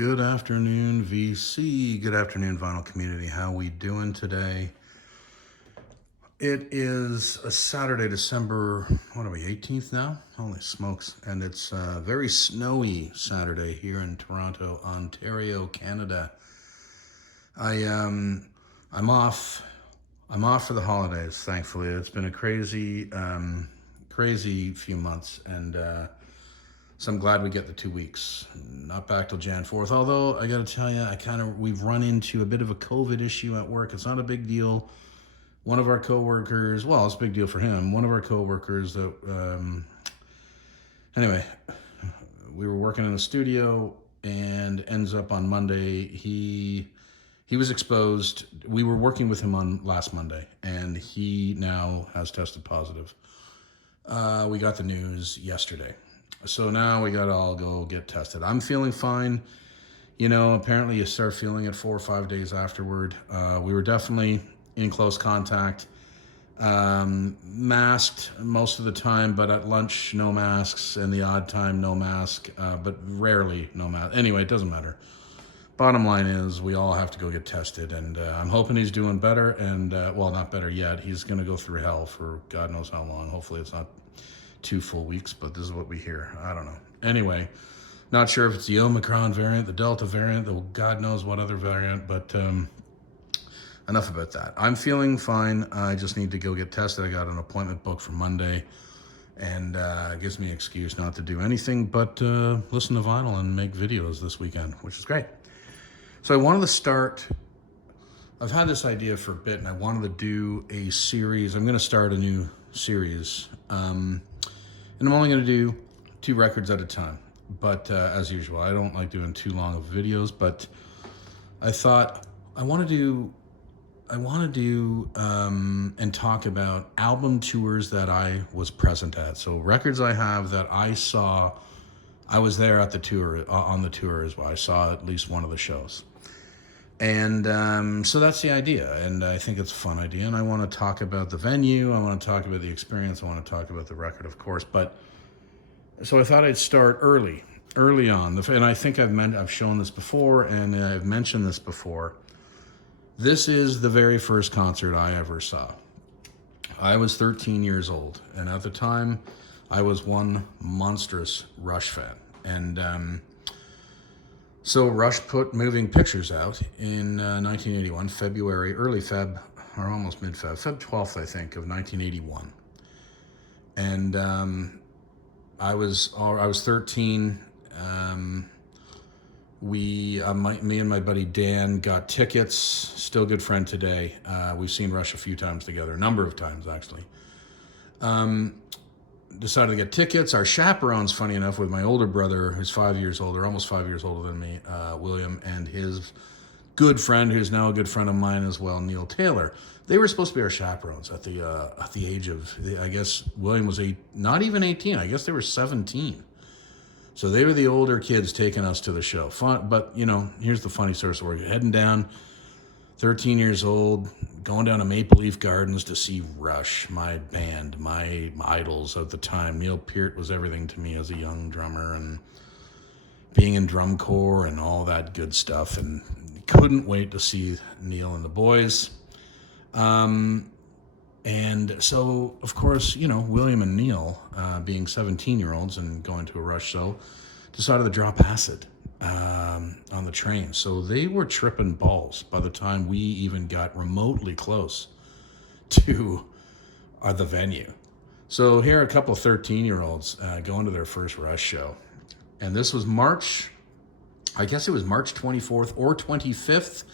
Good afternoon, VC. Good afternoon, vinyl community. How we doing today? It is a Saturday, December, what are we, 18th now? Holy smokes. And it's a very snowy Saturday here in Toronto, Ontario, Canada. I'm off. I'm off for the holidays, thankfully. It's been a crazy few months, and so I'm glad we get the 2 weeks. Not back till Jan 4th. Although I got to tell you, we've run into a bit of a COVID issue at work. It's not a big deal. One of our coworkers, well, it's a big deal for him. One of our coworkers that, anyway, we were working in a studio, and ends up on Monday, he was exposed. We were working with him on last Monday, and he now has tested positive. We got the news yesterday. So now we got to all go get tested. I'm feeling fine. Apparently you start feeling it 4 or 5 days afterward. We were definitely in close contact. Masked most of the time, but at lunch, no masks, and the odd time, no mask, but rarely no mask. Anyway, it doesn't matter. Bottom line is we all have to go get tested, and I'm hoping he's doing better, and, well, not better yet. He's going to go through hell for God knows how long. Hopefully it's not 2 full weeks, but this is what we hear. I don't know. Anyway, not sure if it's the Omicron variant, the Delta variant, the God knows what other variant, but enough about that. I'm feeling fine. I just need to go get tested. I got an appointment booked for Monday, and it gives me an excuse not to do anything but listen to vinyl and make videos this weekend, which is great. So I wanted to start, I've had this idea for a bit, and I wanted to do a series. I'm going to start a new series, and I'm only going to do 2 records at a time. But as usual, I don't like doing too long of videos, but I thought I want to do and talk about album tours that I was present at. So records I have that I saw, I was there at the tour, on the tour as well. I saw at least one of the shows. And so that's the idea, and I think it's a fun idea, and I want to talk about the venue, I want to talk about the experience, I want to talk about the record, of course, but so I thought I'd start early on, and I think I've shown this before, and I've mentioned this before. This is the very first concert I ever saw. I was 13 years old, and at the time, I was one monstrous Rush fan, and so Rush put Moving Pictures out in 1981, February, early Feb, or almost mid-Feb, Feb 12th, I think, of 1981. And I was 13. Me and my buddy Dan got tickets. Still a good friend today. We've seen Rush a few times together, a number of times actually. Decided to get tickets. Our chaperones, funny enough, with my older brother, who's 5 years older, almost 5 years older than me, William, and his good friend, who's now a good friend of mine as well, Neil Taylor. They were supposed to be our chaperones at the age of, I guess William was not even 18. I guess they were 17. So they were the older kids taking us to the show. Fun, but here's the funny source. We're heading down, 13 years old, going down to Maple Leaf Gardens to see Rush, my band, my idols at the time. Neil Peart was everything to me as a young drummer, and being in drum corps and all that good stuff, and couldn't wait to see Neil and the boys. And so, of course, William and Neil, being 17-year-olds and going to a Rush show, decided to drop acid on the train. So they were tripping balls by the time we even got remotely close to the venue. So here are a couple of 13-year-olds going to their first Rush show. And this was March 24th or 25th,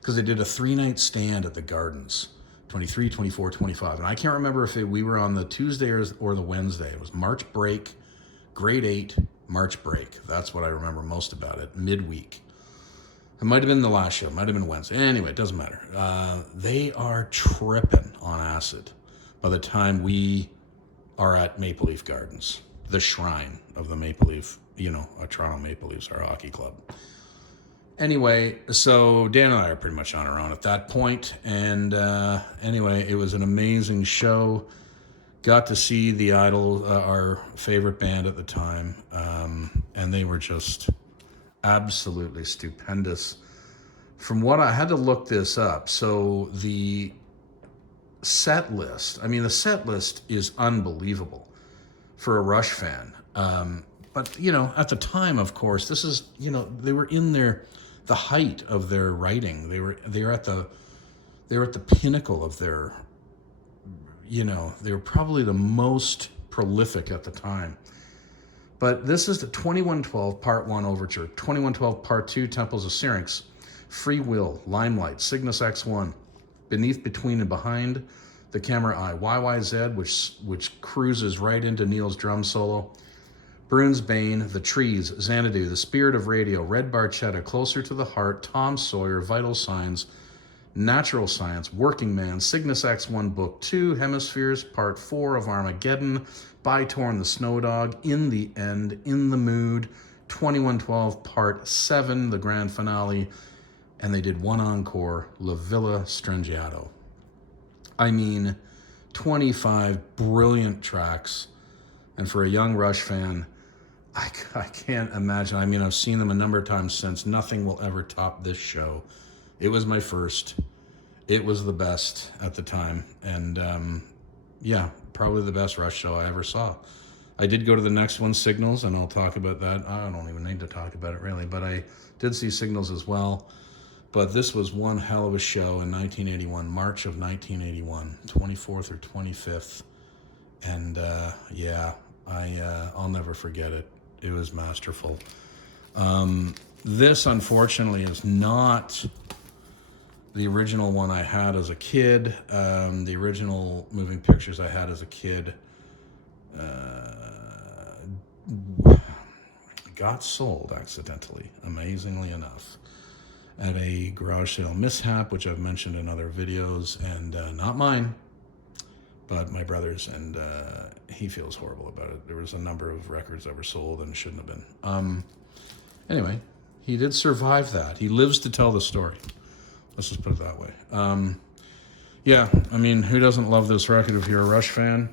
because they did a 3-night stand at the Gardens, 23, 24, 25. And I can't remember if we were on the Tuesday or the Wednesday. It was March break, grade 8, March break. That's what I remember most about it, midweek. It might have been the last show, might have been Wednesday. Anyway, it doesn't matter. They are tripping on acid by the time we are at Maple Leaf Gardens, the shrine of the Maple Leaf, Toronto Maple Leafs, our hockey club. Anyway, so Dan and I are pretty much on our own at that point. And anyway, it was an amazing show. Got to see the Idol, our favorite band at the time. And they were just absolutely stupendous. From what I had to look this up, so the set list, I mean, the set list is unbelievable for a Rush fan. But, you know, at the time, of course, this is, you know, they were in the height of their writing. They were at the pinnacle of their, you know, they were probably the most prolific at the time. But this is the 2112 Part 1 Overture, 2112 Part 2 Temples of Syrinx, Free Will, Limelight, Cygnus X1, Beneath, Between, and Behind the Camera Eye, YYZ, which cruises right into Neil's drum solo, Brune's Bane, The Trees, Xanadu, The Spirit of Radio, Red Barchetta, Closer to the Heart, Tom Sawyer, Vital Signs, Natural Science, Working Man, Cygnus X1 Book 2, Hemispheres, Part 4 of Armageddon, Bytorn the Snow Dog, In the End, In the Mood, 2112 Part 7, the grand finale, and they did one encore, La Villa Strangiato. I mean, 25 brilliant tracks, and for a young Rush fan, I can't imagine. I mean, I've seen them a number of times since. Nothing will ever top this show. It was my first. It was the best at the time. And yeah, probably the best Rush show I ever saw. I did go to the next one, Signals, and I'll talk about that. I don't even need to talk about it really, but I did see Signals as well. But this was one hell of a show in 1981, March of 1981, 24th or 25th. And yeah, I'll never forget it. It was masterful. This, unfortunately, is not the original one I had as a kid. The original moving pictures I had as a kid got sold accidentally, amazingly enough, at a garage sale mishap, which I've mentioned in other videos, and not mine, but my brother's, and he feels horrible about it. There was a number of records that were sold and shouldn't have been. Anyway, he did survive that. He lives to tell the story. Let's just put it that way. Yeah, I mean, who doesn't love this record if you're a Rush fan?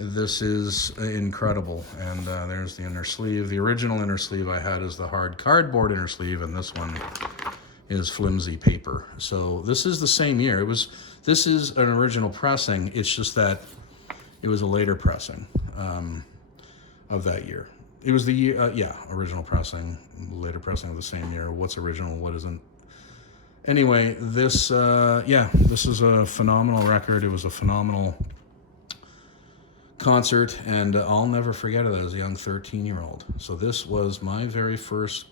This is incredible. And there's the inner sleeve. The original inner sleeve I had is the hard cardboard inner sleeve, and this one is flimsy paper. So this is the same year. This is an original pressing. It's just that it was a later pressing of that year. It was the year, original pressing, later pressing of the same year. What's original, what isn't? Anyway, this is a phenomenal record. It was a phenomenal concert, and I'll never forget it as a young 13-year-old. So this was my very first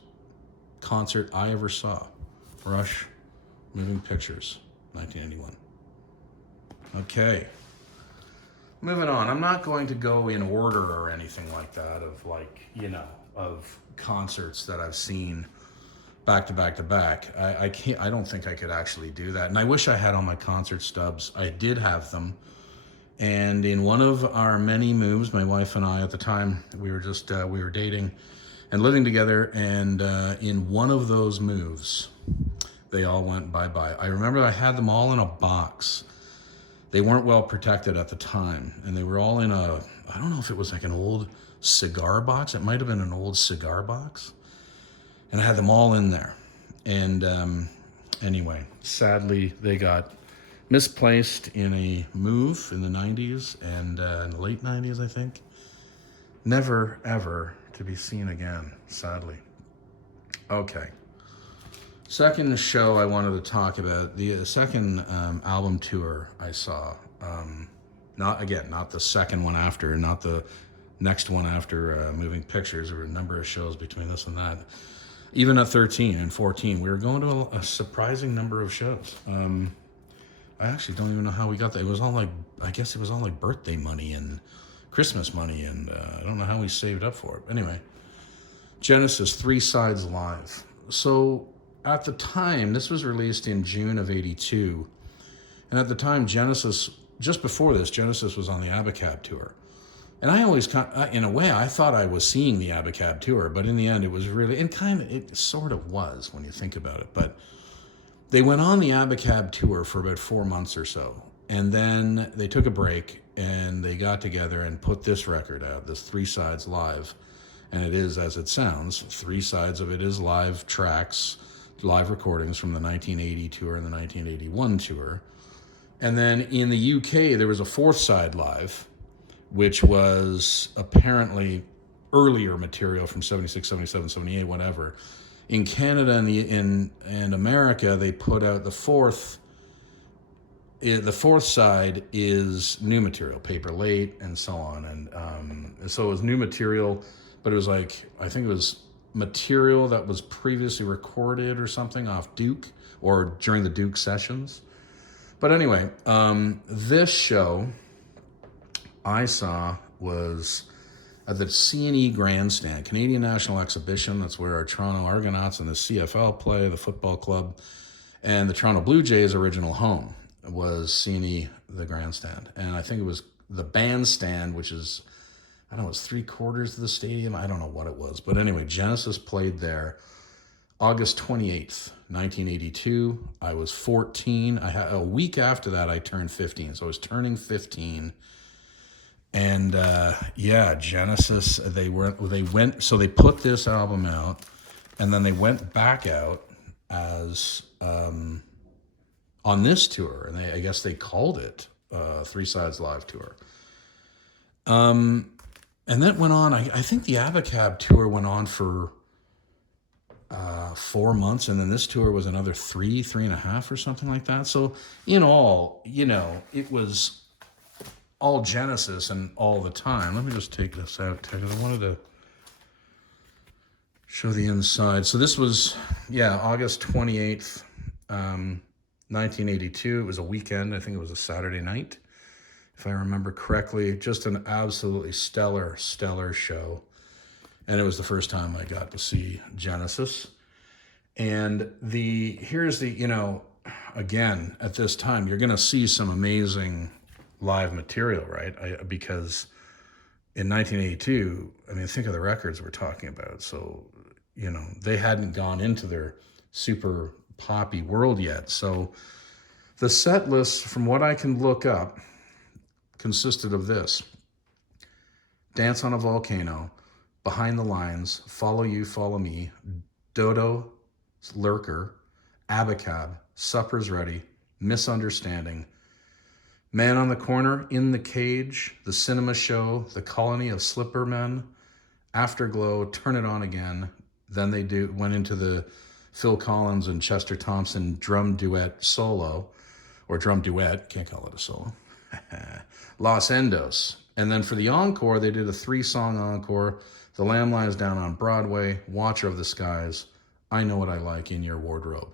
concert I ever saw. Rush, Moving Pictures, 1981. Okay. Moving on. I'm not going to go in order or anything like that of concerts that I've seen back to back to back. I can't. I don't think I could actually do that. And I wish I had all my concert stubs. I did have them. And in one of our many moves, my wife and I at the time, we were dating and living together. And in one of those moves, they all went bye-bye. I remember I had them all in a box. They weren't well protected at the time. And they were all in I don't know if it was like an old cigar box. It might have been an old cigar box. And I had them all in there. And anyway, sadly, they got misplaced in a move in the 90s and in the late 90s, I think. Never, ever to be seen again, sadly. Okay. Second show I wanted to talk about, the second album tour I saw. Not the second one after, not the next one after Moving Pictures. There were a number of shows between this and that. Even at 13 and 14, we were going to a surprising number of shows. I actually don't even know how we got that. It was all like birthday money and Christmas money, and I don't know how we saved up for it. Anyway, Genesis 3 Sides Live. So at the time, this was released in June of 82. And at the time, just before this, Genesis was on the Abacab tour. And I always, in a way, I thought I was seeing the Abacab tour, but in the end, it was really, it sort of was when you think about it. But they went on the Abacab tour for about 4 months or so. And then they took a break and they got together and put this record out, this 3 Sides Live. And it is, as it sounds, 3 sides of it is live tracks, live recordings from the 1980 tour and the 1981 tour. And then in the UK, there was a 4th side live, which was apparently earlier material from 76, 77, 78, whatever. In Canada and in America, they put out the fourth side is new material, Paper Late, and so on. And so it was new material, but it was like, I think it was material that was previously recorded or something off Duke or during the Duke sessions. But anyway, this show I saw was at the C&E Grandstand, Canadian National Exhibition. That's where our Toronto Argonauts and the CFL play, the football club, and the Toronto Blue Jays' original home was C&E, the Grandstand. And I think it was the bandstand, which is, I don't know, it was 3/4 of the stadium. I don't know what it was. But anyway, Genesis played there August 28th, 1982. I was 14. A week after that, I turned 15. So I was turning 15. And Genesis, they put this album out, and then they went back out as on this tour, and I guess they called it 3 Sides Live Tour. And that went on. I think the Abacab tour went on for 4 months, and then this tour was another 3.5 or something like that. So in all, it was all Genesis and all the time. Let me just take this out because I wanted to show the inside. So this was, August 28th, 1982. It was a weekend. I think it was a Saturday night, if I remember correctly. Just an absolutely stellar show. And it was the first time I got to see Genesis. And here's the, again, at this time, you're going to see some amazing live material, right? Because in 1982, I mean, think of the records we're talking about. So, they hadn't gone into their super poppy world yet. So the set list, from what I can look up, consisted of this: Dance on a Volcano, Behind the Lines, Follow You, Follow Me, Dodo, Lurker, Abacab, Supper's Ready, Misunderstanding, Man on the Corner, In the Cage, The Cinema Show, The Colony of Slipper Men, Afterglow, Turn It On Again. Then they went into the Phil Collins and Chester Thompson drum duet solo, or drum duet, can't call it a solo, Los Endos. And then for the encore, they did a 3-song encore: The Lamb Lies Down on Broadway, Watcher of the Skies, I Know What I Like, In Your Wardrobe.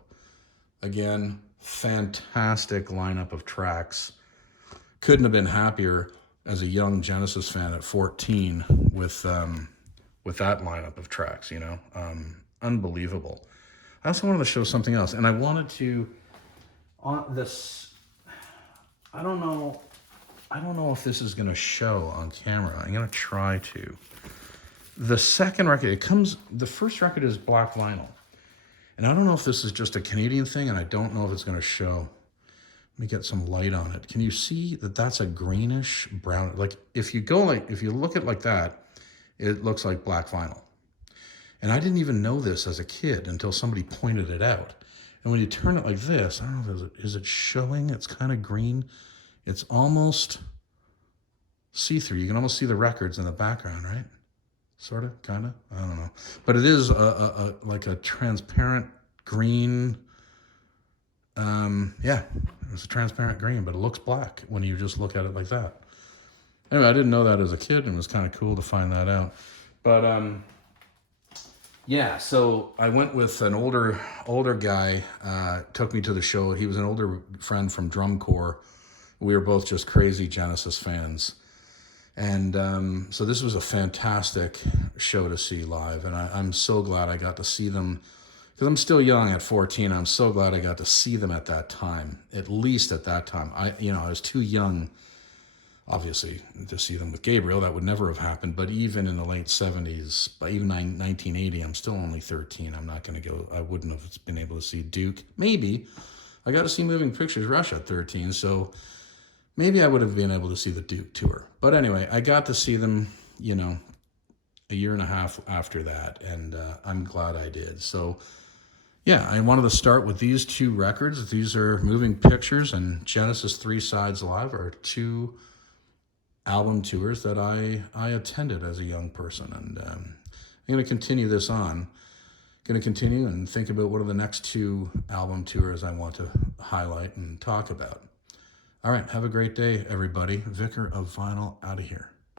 Again, fantastic lineup of tracks. Couldn't have been happier as a young Genesis fan at 14 with that lineup of tracks, unbelievable. I also wanted to show something else, and I wanted to, on this, I don't know if this is going to show on camera. I'm going to try to. The second record, the first record is black vinyl. And I don't know if this is just a Canadian thing, and I don't know if it's going to show. Let me get some light on it. Can you see that that's a greenish brown? Like if you look at it like that, it looks like black vinyl. And I didn't even know this as a kid until somebody pointed it out. And when you turn it like this, I don't know if is it showing? It's kind of green. It's almost see-through. You can almost see the records in the background, right? Sort of, kind of. I don't know. But it is like a transparent green. It's a transparent green, but it looks black when you just look at it like that. Anyway, I didn't know that as a kid, and it was kind of cool to find that out. But so I went with an older guy, took me to the show. He was an older friend from Drum Corps. We were both just crazy Genesis fans. And so this was a fantastic show to see live. And I'm so glad I got to see them, because I'm still young at 14. I'm so glad I got to see them at that time, at least at that time. I was too young, obviously, to see them with Gabriel. That would never have happened. But even in the late 70s, by even 1980, I'm still only 13. I'm not going to go. I wouldn't have been able to see Duke. Maybe. I got to see Moving Pictures Rush at 13, so maybe I would have been able to see the Duke tour. But anyway, I got to see them, a year and a half after that, and I'm glad I did. So yeah, I wanted to start with these two records. These are Moving Pictures and Genesis 3 Sides Live are two album tours that I attended as a young person. And I'm going to continue this on. Going to continue and think about what are the next two album tours I want to highlight and talk about. All right, have a great day, everybody. Vicar of Vinyl out of here.